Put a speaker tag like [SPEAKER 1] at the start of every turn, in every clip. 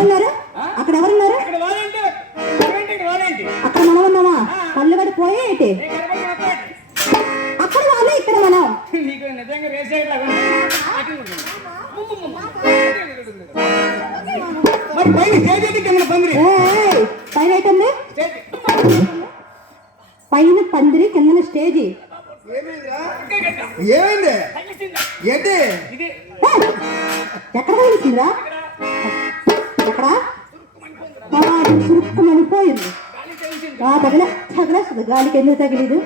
[SPEAKER 1] ఎవరున్నారు అక్కడ ఎవరున్నారు అక్కడ మనం ఉన్నామా? కళ్ళు
[SPEAKER 2] కనపడి మాట్లాడు.
[SPEAKER 1] అక్కడ వాళ్ళు ఇక్కడ మనం.
[SPEAKER 2] పైన
[SPEAKER 1] ఏయ్, పైన ఏంటండి
[SPEAKER 2] స్టేజ్
[SPEAKER 1] పైన పందిరి కిందన స్టేజి.
[SPEAKER 3] ఏమైంది? ఏంటి?
[SPEAKER 1] ఎక్కడ తగిలిసిందిరా? ఎక్కడ సురుక్కు మనిపోయింది
[SPEAKER 2] గాలి
[SPEAKER 1] ఆ తగిలే తగిలేస్తుంది గాలికి ఎందుకు తగిలేదు?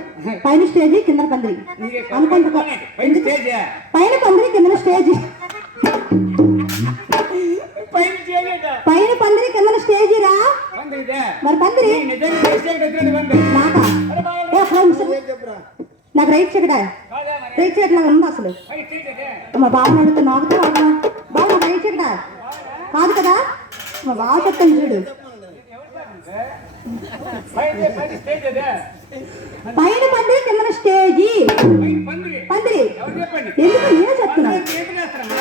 [SPEAKER 1] పైన స్టేజ్ కింద పందిరి.
[SPEAKER 2] నీకే పైన
[SPEAKER 1] పందిరి కింద స్టేజ్.
[SPEAKER 2] పైన
[SPEAKER 1] పందిరి కింద స్టేజి రా. మరి పందిరి. నాకు? రైట్ చెక్కడా రైట్ చెక్కడా లాగా ఉంది అసలు?
[SPEAKER 2] పైన
[SPEAKER 1] మా బాబు అడుగుతా నాకుతా బాబు రైట్ చెక్కడా కాదు కదా? మా చూడు.
[SPEAKER 2] పైన
[SPEAKER 1] పందిరి కింద స్టేజి.
[SPEAKER 2] పందిరి.
[SPEAKER 1] పందిరి.
[SPEAKER 2] ఎవరు చెప్పండి?
[SPEAKER 1] ఎందుకు? నేనే చెప్తున్నా
[SPEAKER 2] పందిరి చేతులు వేస్తారమ్మా.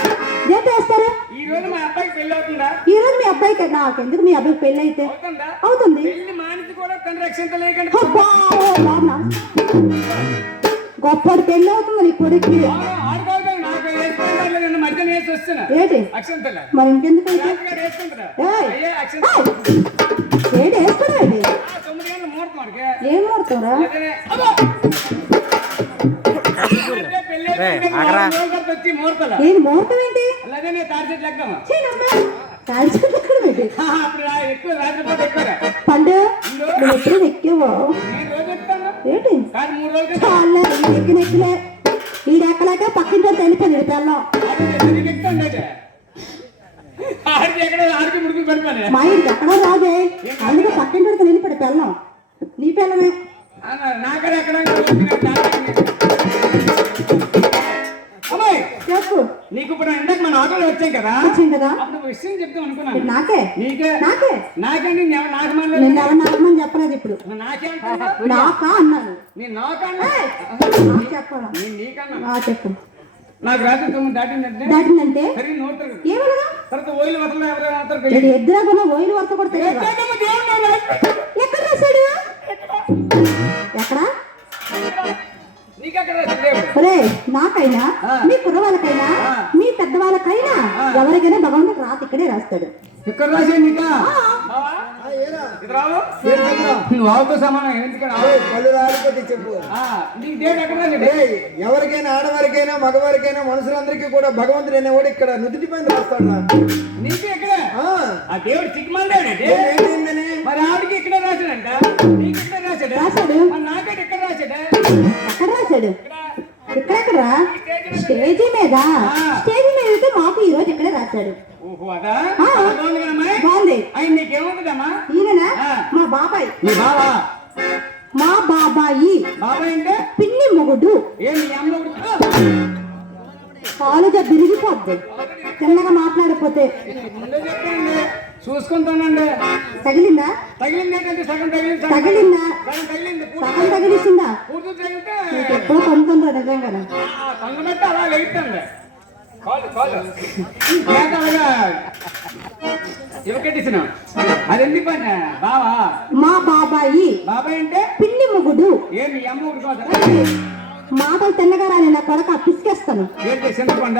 [SPEAKER 1] దేంతో వేస్తారు?
[SPEAKER 2] ఈ రోజు మా అబ్బాయికి పెళ్ళి అవుతుందా?
[SPEAKER 1] ఈ రోజు మీ అబ్బాయికి నాకు ఎందుకు మీ అబ్బాయికి పెళ్ళి అయితే?
[SPEAKER 2] అవుతుందా?
[SPEAKER 1] పెళ్ళి. గొప్పడు పెళ్ళి అవుతుంది నీ కొడుక్కి. ఏంటి? మరి ఇంకెందుకు ఏంటి
[SPEAKER 2] మనకి.
[SPEAKER 1] ఏం
[SPEAKER 2] అలాగే నేను
[SPEAKER 1] కాల్చుకుంటే ఏంటి పండు నువ్వు ఎప్పుడు ఎక్కేవో ఏంటి?
[SPEAKER 2] కానీ మూడు రోజులు
[SPEAKER 1] చాలే ఎక్కి నెక్కలే ఈడెక్కలేక పక్కింటి తెలిపోయింది పెళ్ళం
[SPEAKER 2] ఎక్కడ
[SPEAKER 1] మా ఇంటికి ఎక్కడో రాదే అందుకే పక్కింటి వెళ్ళిపడి పెళ్ళం నీ పిల్లమే
[SPEAKER 2] నాకడ ఎక్కడ అమ్మాయి! నీకు. ఇప్పుడు ఇందాక మన ఆటోలో వచ్చాం కదా?
[SPEAKER 1] వచ్చింది కదా?
[SPEAKER 2] అప్పుడు ఒక విషయం చెప్తాం అనుకున్నాను.
[SPEAKER 1] నాకే?
[SPEAKER 2] నీకే?
[SPEAKER 1] నాకే?
[SPEAKER 2] నాకండి నేను నాకు మనలో
[SPEAKER 1] నిన్న ఎవరు నాకమని చెప్పలేదు ఇప్పుడు.
[SPEAKER 2] నాకేంటన్నా
[SPEAKER 1] నాకా అన్నాను.
[SPEAKER 2] నేను నాకన్నా?
[SPEAKER 1] నాకు చెప్పాలా
[SPEAKER 2] నేను నీకన్నా?
[SPEAKER 1] చెప్పు.
[SPEAKER 2] నాకు రాత్రి తొమ్మిది దాటిందంటే?
[SPEAKER 1] దాటిందంటే?
[SPEAKER 2] సరే నోటర్
[SPEAKER 1] ఏమనగా
[SPEAKER 2] తర్వాత ఓయిల్ వదల ఎవరైనా అవుతారు
[SPEAKER 1] ఇది ఎద్దురా కొన్న ఓయిలు వరుస కూడా తెలియదు ఎక్కడ రాశాడు? ఎక్కడ? ఒరే నాకైనా? మీ కుర్రవాళ్ళకైనా? మీ పెద్దవాళ్ళకైనా? ఎవరికైనా భగవంతుడు రాత ఇక్కడే రాస్తాడు.
[SPEAKER 2] ఇక్కడ రాసే నీకా?
[SPEAKER 3] ఆ, ఏరా?
[SPEAKER 2] ఇది రావు?
[SPEAKER 3] ఏం చెప్పురా
[SPEAKER 2] నువ్వు ఆవుతో సమానం
[SPEAKER 3] కళ్ళు రాలిపోతే చెప్పు. ఎవరికైనా ఆడవారికైనా మగవారికైనా మనుషులందరికీ కూడా భగవంతుడు అనేవాడు ఇక్కడ నుదుటి పైన రాస్తాడు.
[SPEAKER 2] నీకు ఎక్కడ?
[SPEAKER 3] ఆ,
[SPEAKER 2] ఆ దేవుడు
[SPEAKER 3] ఏంటండి
[SPEAKER 2] మరి ఆవిడకి ఇక్కడ రాశాడంట? నీకు ఇక్కడ రాశాడు?
[SPEAKER 1] రాశాడు.
[SPEAKER 2] నాకంటే ఇక్కడ రాశాడు?
[SPEAKER 1] ఎక్కడ రాశాడు? స్టేజీ మీద? స్టేజీ మీద అయితే మాకు ఈ రోజు ఇక్కడే రాశాడు.
[SPEAKER 2] బాగుంది ఆ.
[SPEAKER 1] మా బాబాయ్.
[SPEAKER 2] మీ బావా?
[SPEAKER 1] మా బాబాయి. పిన్ని మొగుడు! కాలుగా విరిగిపోద్ది. చిన్నగా మాట్లాడకపోతే
[SPEAKER 2] చెప్పండి. చూసుకుంటానండి.
[SPEAKER 1] తగిలిందా?
[SPEAKER 2] సగం తగిలింది సగం
[SPEAKER 1] తగిలిందా?
[SPEAKER 2] సగం
[SPEAKER 1] తగిలిసిందా ఎప్పుడో నిజంగా
[SPEAKER 2] అలా పని? బావా?
[SPEAKER 1] మా బాబాయి
[SPEAKER 2] బాబాయ్ అంటే?
[SPEAKER 1] పిన్ని మొగుడు.
[SPEAKER 2] ఏ మీ అమ్మ
[SPEAKER 1] మాటలు తిన్నగా రాని నా కొడక పిసికేస్తాను.
[SPEAKER 2] ఏంటి
[SPEAKER 1] చింతకొండ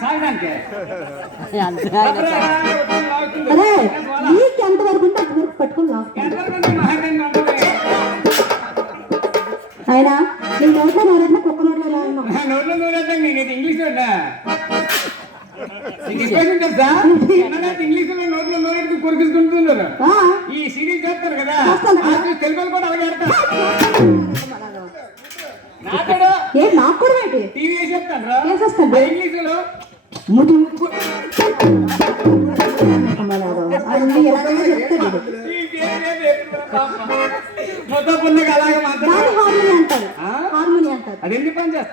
[SPEAKER 2] సాగడానికి.
[SPEAKER 1] అరే నీకు ఎంత వరకు ఉంటే అంతవరకు పట్టుకొని? ఆయన నీ నోట్లో నోరెట్టిన కుక్క నోట్లో రాను
[SPEAKER 2] నోట్లో నూరేద్దాం నీకు ఇది ఇంగ్లీష్ ఎన్నడైతే ఇంగ్లీష్లో నోట్లో నూరెట్టు కొరికించుకుంటున్నారు ఈ సీరియల్ చేస్తారు కదా.
[SPEAKER 1] చేస్తాను కదా.
[SPEAKER 2] ఆ తెలుగు వాళ్ళు కూడా అలాగే ఆడతారు.
[SPEAKER 1] నాకు కూడా
[SPEAKER 2] టీవీ
[SPEAKER 1] వేసేస్తాను.
[SPEAKER 2] ఇంగ్లీష్లో ముద్దు
[SPEAKER 1] ఎలాగైనా చెప్తాడు హార్మోని అంటారు హార్మోని అంటారు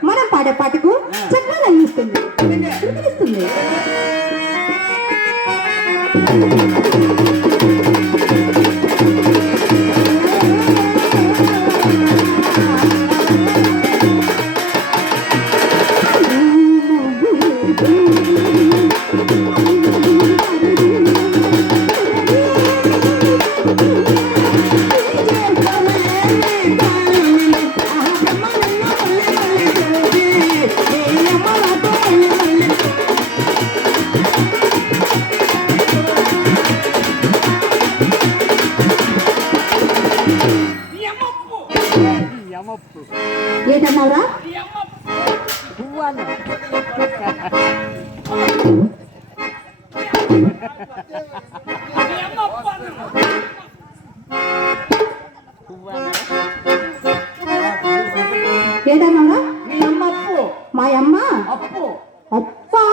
[SPEAKER 1] మనం పాడే పాటకు చక్కగా అందిస్తుంది ఇస్తుంది ఏంటన్నావురా? ఏంటన్నావురా? మా అమ్మ
[SPEAKER 2] అప్పు.
[SPEAKER 1] అప్పా!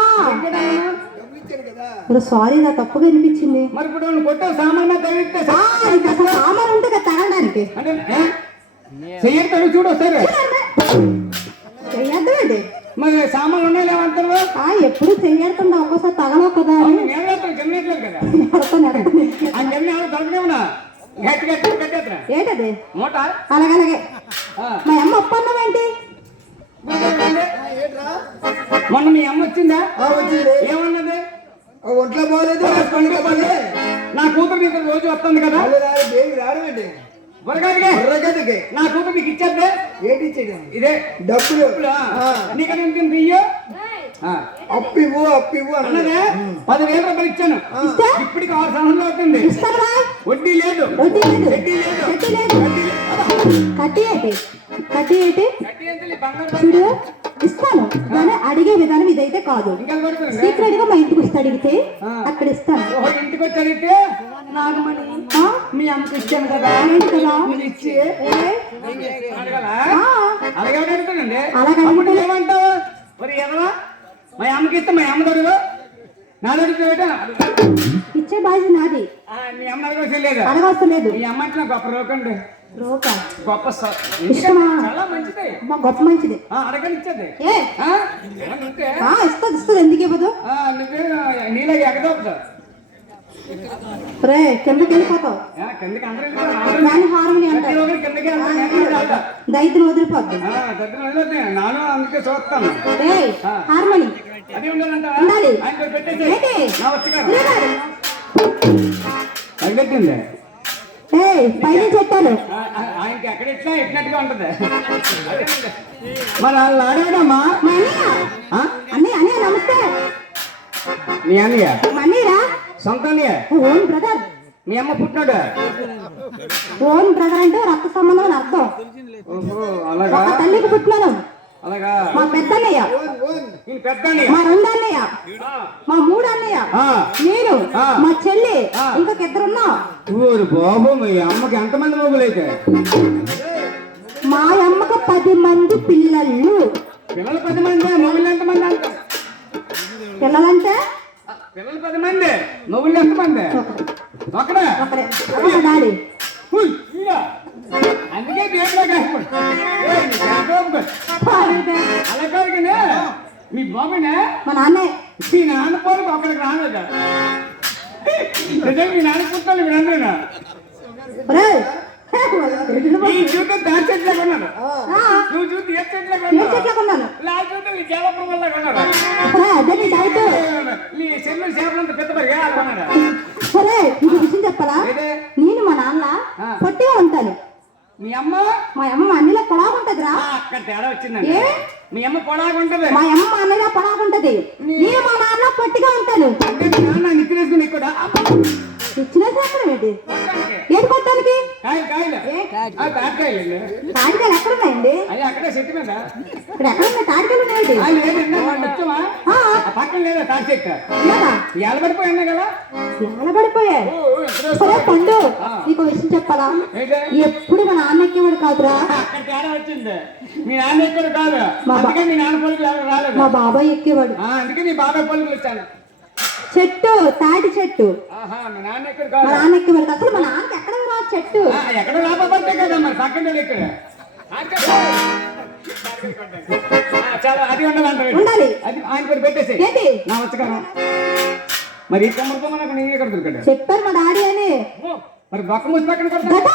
[SPEAKER 2] ఎక్కడైనా?
[SPEAKER 1] సారీ నా తప్పుగా అనిపించింది
[SPEAKER 2] మరి ఇప్పుడు నువ్వు కొట్టావు సామాన్య
[SPEAKER 1] సామాన్ ఉంటే కదా తగలడానికి
[SPEAKER 2] చెయ్యడు చూడు సరే
[SPEAKER 1] చెయ్యద్దండి
[SPEAKER 2] మరి సామాన్లు ఉన్నాయి లేవంటారు
[SPEAKER 1] ఆ ఎప్పుడు చెయ్యకుండా ఒక్కోసారి తగలవు కదా ఏంటది?
[SPEAKER 2] మూట?
[SPEAKER 1] అలాగే అలాగే.
[SPEAKER 2] ఆ.
[SPEAKER 1] మా అమ్మ ఒప్పన్నమేంటి
[SPEAKER 2] మొన్న మీ అమ్మ వచ్చిందా. ఏమన్నది?
[SPEAKER 3] ఒంట్లో బాగాలేదు
[SPEAKER 2] నా కూతురు నీకు రోజు వస్తుంది కదా?
[SPEAKER 3] దేవి
[SPEAKER 2] నా కూతురు నీకు ఇచ్చేద్దే?
[SPEAKER 3] ఏంటి ఇచ్చేయడం
[SPEAKER 2] ఇదే.
[SPEAKER 3] డబ్బులు.
[SPEAKER 2] నీకు నేను
[SPEAKER 3] అప్పు ఇవ్వు అప్పు ఇవ్వు అన్నది?
[SPEAKER 2] పదివేల రూపాయలు ఇచ్చాను.
[SPEAKER 1] ఇస్తే?
[SPEAKER 2] ఇప్పటికి ఆరు సంవత్సరాలు అవుతుంది. వడ్డీ లేదు.
[SPEAKER 1] వడ్డీ లేదు.
[SPEAKER 2] వడ్డీ లేదు.
[SPEAKER 1] కట్టి లేదు. కట్టి ఏంటి ఏంటి చూడు. ఇస్తాను. కానీ అడిగే విధానం ఇదైతే కాదు. సీక్రెట్గా మా ఇంటికి వస్తే అడిగితే. అక్కడ ఇస్తాను.
[SPEAKER 2] ఇంటికి వచ్చి అడిగితే? నాగమణి? మీ అమ్మకి ఇచ్చాను కదా.
[SPEAKER 1] కదా?
[SPEAKER 2] ఇచ్చి అలాగే. ఏమంటావు మరి ఎదవా మా అమ్మకి ఇస్తే మా అమ్మ నా
[SPEAKER 1] ఇచ్చే బాధ్యత నాది.
[SPEAKER 2] మీ అమ్మ అడగవలసిన లేదు.
[SPEAKER 1] అడగవలసిన లేదు.
[SPEAKER 2] మీ అమ్మ అంటే నాకు గొప్ప రోకండి
[SPEAKER 1] రోక
[SPEAKER 2] గొప్ప? చాలా మంచిది.
[SPEAKER 1] మా గొప్ప మంచిది.
[SPEAKER 2] ఆ, అడగని ఇచ్చేది
[SPEAKER 1] ఏ ఇస్తుంది ఇస్తుంది. ఎందుకు ఇవ్వదు?
[SPEAKER 2] నువ్వే
[SPEAKER 1] రే కిందకి వెళ్ళిపోతావు. దాని హార్మోని అంటారు. వదిలిపోద్దు. రే హార్మోని? ఉండాలి.
[SPEAKER 2] ఆయన
[SPEAKER 1] పైన చెప్పాను
[SPEAKER 2] ఆయనకి ఎక్కడ ఇట్లా ఇట్టినట్టుగా ఉంటది. మరి వాళ్ళు ఆడాడమ్మా
[SPEAKER 1] మా అన్నయ్య? అన్నయ్య నమస్తే.
[SPEAKER 2] మీ అన్నయ్య?
[SPEAKER 1] అన్నయ్యరా
[SPEAKER 2] సొంత అన్నయ్య?
[SPEAKER 1] Own brother.
[SPEAKER 2] మీ అమ్మ పుట్టినాడు?
[SPEAKER 1] ఓన్ బ్రదర్ అంటే రక్త సంబంధం అని అర్థం.
[SPEAKER 2] అలాగా?
[SPEAKER 1] తల్లికి పుట్టినాను.
[SPEAKER 2] అలాగా?
[SPEAKER 1] మా పెద్ద అన్నయ్య.
[SPEAKER 2] ఈయన పెద్ద అన్నయ్య?
[SPEAKER 1] మా రెండు అన్నయ్య. మా మూడు అన్నయ్య
[SPEAKER 2] ఆ.
[SPEAKER 1] నేను. మా చెల్లి. ఇంకొక ఇద్దరు
[SPEAKER 2] ఊరు బాబు మీ అమ్మకి ఎంతమంది మొగులు అయితే
[SPEAKER 1] మా అమ్మకు పది మంది పిల్లలు.
[SPEAKER 2] పిల్లలు పది మంది మొగుళ్ళు ఎంతమంది అంట?
[SPEAKER 1] పిల్లలంటే?
[SPEAKER 2] పిల్లలు పది మంది మొగుళ్ళు ఎంతమంది? ఒకడే.
[SPEAKER 1] ఒకరే ఒక డాడీ.
[SPEAKER 2] అందుకే కాకపోతే అలా కాదు మీ బాబునే
[SPEAKER 1] మా నాన్నే.
[SPEAKER 2] మీ నాన్న పోరు అక్కడికి రాలేదు. నిజంగా మీ నాన్న పుట్టాలి మీరందరూ
[SPEAKER 1] ఒరేయ్,
[SPEAKER 2] ఈ చూస్తే దాని చెట్లే కొన్నారు
[SPEAKER 1] ఆ,
[SPEAKER 2] నువ్వు చూస్తే ఏ చెట్లే
[SPEAKER 1] ఏ
[SPEAKER 2] కొన్నారు
[SPEAKER 1] చెట్లకు ఉన్నాను
[SPEAKER 2] నా చూస్తే నీ జలపురం వల్ల కొన్నారు
[SPEAKER 1] ఒరే, అదే నీ డౌట్.
[SPEAKER 2] నీ చెల్లు చేపలంత పెద్ద పరిగా కొన్నారు
[SPEAKER 1] సరే నీకు విషయం చెప్పాలా
[SPEAKER 2] ఏదే?
[SPEAKER 1] నేను మా నాన్న. పొట్టిగా ఉంటాను.
[SPEAKER 2] మీ అమ్మ?
[SPEAKER 1] మా అమ్మ మా అన్నయ్యలో పొడాగుంటదిరా.
[SPEAKER 2] అక్కడ తేడా వచ్చిందండి? మీ అమ్మ పొడాగుంటది.
[SPEAKER 1] మా అమ్మ మా అన్నయ్యలో పొడాగుంటది. నేను మా నాన్న పొట్టిగా ఉంటాను.
[SPEAKER 2] నిచ్చినేసుకుని ఇక్కడ.
[SPEAKER 1] చెప్పడం ఏంటి. ఏంటి? కొట్టడానికి.
[SPEAKER 2] తాటికాయలు
[SPEAKER 1] ఎక్కడ ఉన్నాయండి
[SPEAKER 2] అక్కడే చెట్టు మీద.
[SPEAKER 1] ఇక్కడ ఎక్కడ ఉన్నాయి తాటికాయలు ఉన్నాయండి
[SPEAKER 2] పక్కన లేదా తాటి
[SPEAKER 1] ఉన్నారా?
[SPEAKER 2] ఎలబడిపోయి కదా?
[SPEAKER 1] ఎలబడిపోయాయి. సరే పండు. నీకు విషయం చెప్పాలా? ఎప్పుడు మా నాన్న ఎక్కేవాడు కాదురా?
[SPEAKER 2] అక్కడ తేడా వచ్చింది. మీ నాన్న ఎక్కడ కాదు. అందుకే మీ నాన్న పలుకులు ఎవరు రాలేదు.
[SPEAKER 1] మా బాబాయ్ ఎక్కేవాడు.
[SPEAKER 2] అందుకే మీ బాబాయ్ పలుకులు వచ్చాను.
[SPEAKER 1] చెట్టు తాటి చెట్టు.
[SPEAKER 2] ఆహా మీ నాన్న
[SPEAKER 1] నాన్న ఎక్కేవాడు. అసలు మా నాన్నకి ఎక్కడ రా చెట్టు?
[SPEAKER 2] ఎక్కడ రాకపోతే కదా మరి పక్కన ఇక్కడ. చాలా అది
[SPEAKER 1] ఉండాలి.
[SPEAKER 2] అది ఆయన పేరు పెట్టేసి
[SPEAKER 1] ఏంటి?
[SPEAKER 2] నా వచ్చకారం మరి ఈ ఎక్కడ దొరికాడు?
[SPEAKER 1] చెప్పారు మా డాడీ అని.
[SPEAKER 2] మరి మూసి పక్కన కొడతా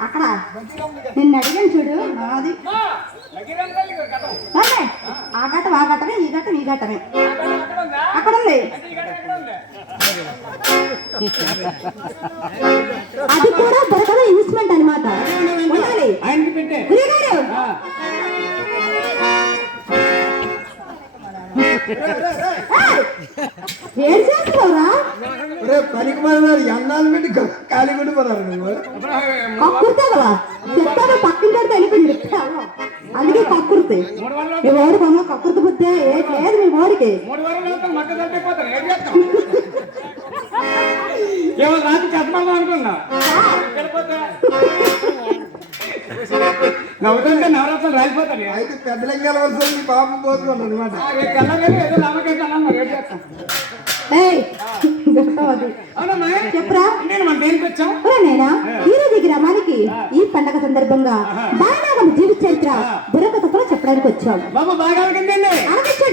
[SPEAKER 1] అక్కడ. నిన్ను అడిగాను చూడు. అదే. ఆ గట్టం ఆ గట్టమే ఈ గట్టం ఈ గట్టమే అక్కడ ఉంది అది కూడా దొరకదు ఇన్వెస్ట్మెంట్ అన్నమాట. ఉండాలి. ఏం చేస్తున్నావురా
[SPEAKER 3] రే పనికి మరి ఎన్నాళ్ళు పెట్టి ఖాళీ కూడా పోతారు నువ్వు.
[SPEAKER 1] కక్కుర్తావా? చెప్తాను పక్కింటి వెళ్ళిపోయింది. అందుకే కక్కుర్తి. మీ ఓడి బొమ్మ కక్కుర్తి బుద్ధి? ఏ లేదు మీ
[SPEAKER 2] ఏమో రాత్రి కష్టపడదాం అనుకున్నా. నవ్వుతుంటే నవరత్నాలు రాలిపోతాయి
[SPEAKER 3] అయితే పెద్ద లింగాల వలస మీ పాపం పోతున్నాడు అనమాట
[SPEAKER 2] ఏదో ఏం
[SPEAKER 1] చెప్పురా?
[SPEAKER 2] నేను మన దేనికి వచ్చాం?
[SPEAKER 1] ఒరే నేనా? ఈ రోజు గ్రామానికి ఈ పండగ సందర్భంగా బాలనాగం జీవిత చరిత్ర బుర్రకథలో చెప్పడానికి వచ్చాం.
[SPEAKER 2] బాబు బాగా